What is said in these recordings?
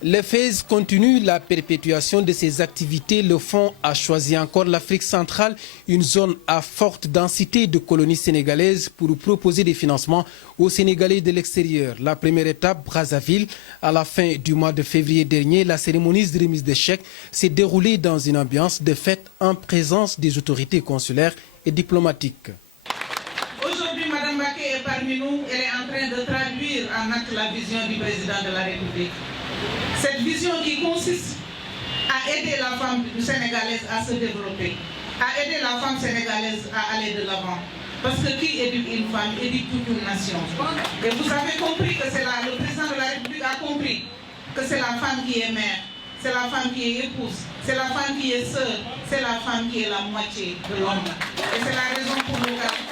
Le FAISE continue la perpétuation de ses activités. Le fonds a choisi encore l'Afrique centrale, une zone à forte densité de colonies sénégalaises, pour proposer des financements aux Sénégalais de l'extérieur. La première étape, Brazzaville, à la fin du mois de février dernier, la cérémonie de remise de chèques s'est déroulée dans une ambiance de fête en présence des autorités consulaires et diplomatiques. Aujourd'hui, Mme Baké est parmi nous. Elle est en train de traduire en acte la vision du président de la République. Cette vision qui consiste à aider la femme sénégalaise à se développer, à aider la femme sénégalaise à aller de l'avant. Parce que qui éduque une femme éduque toute une nation. Et vous avez compris que c'est le président de la République a compris que c'est la femme qui est mère, c'est la femme qui est épouse, c'est la femme qui est sœur, c'est la femme qui est la moitié de l'homme. Et c'est la raison pour laquelle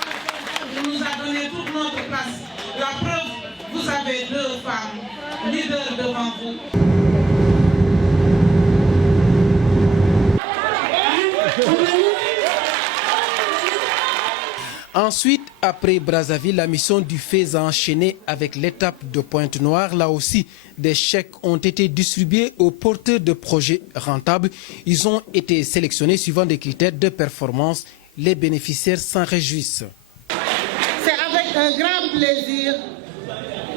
il nous a donné toute notre place. La preuve, vous avez deux femmes leaders devant vous. Ensuite, après Brazzaville, la mission du FAISE a enchaîné avec l'étape de Pointe-Noire. Là aussi, des chèques ont été distribués aux porteurs de projets rentables. Ils ont été sélectionnés suivant des critères de performance. Les bénéficiaires s'en réjouissent. C'est avec un grand plaisir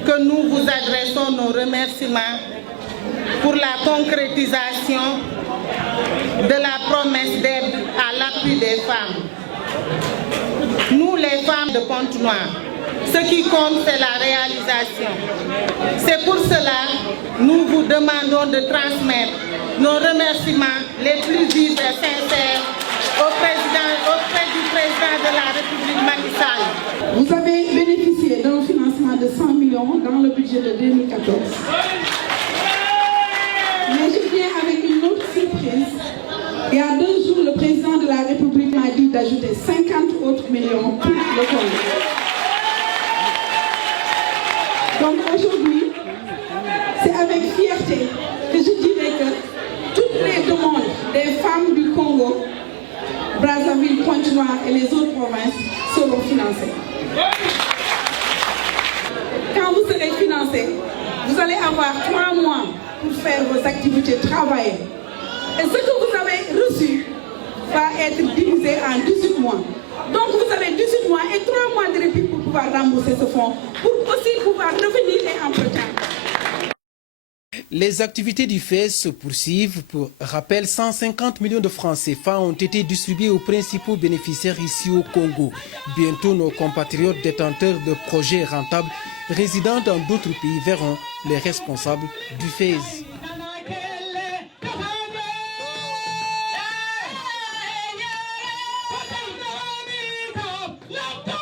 que nous vous adressons nos remerciements pour la concrétisation de la promesse d'aide à l'appui des femmes. Nous, les femmes de Pointe-Noire, ce qui compte, c'est la réalisation. C'est pour cela que nous vous demandons de transmettre nos remerciements les plus vifs et sincères auprès du président de la République, Macky Sall. Vous avez bénéficié d'un financement de 100 millions dans le budget de 2014. Mais je viens avec une autre surprise. Il y a 2 jours, le président de la République m'a dit d'ajouter 50 autres millions pour le Congo. Donc aujourd'hui, c'est avec fierté que je dirais que toutes les demandes des femmes du Congo, Brazzaville, Pointe-Noire et les autres provinces seront financées. Quand vous serez financé, vous allez avoir 3 mois pour faire vos activités, travailler. Et ce que vous avez reçu va être divisé en 18 mois. Donc vous avez 18 mois et 3 mois de répit pour pouvoir rembourser ce fonds, pour aussi pouvoir revenir et emprunter. Les activités du FAISE se poursuivent. Pour rappel, 150 millions de francs CFA ont été distribués aux principaux bénéficiaires ici au Congo. Bientôt, nos compatriotes détenteurs de projets rentables résidant dans d'autres pays verront les responsables du FAISE. No!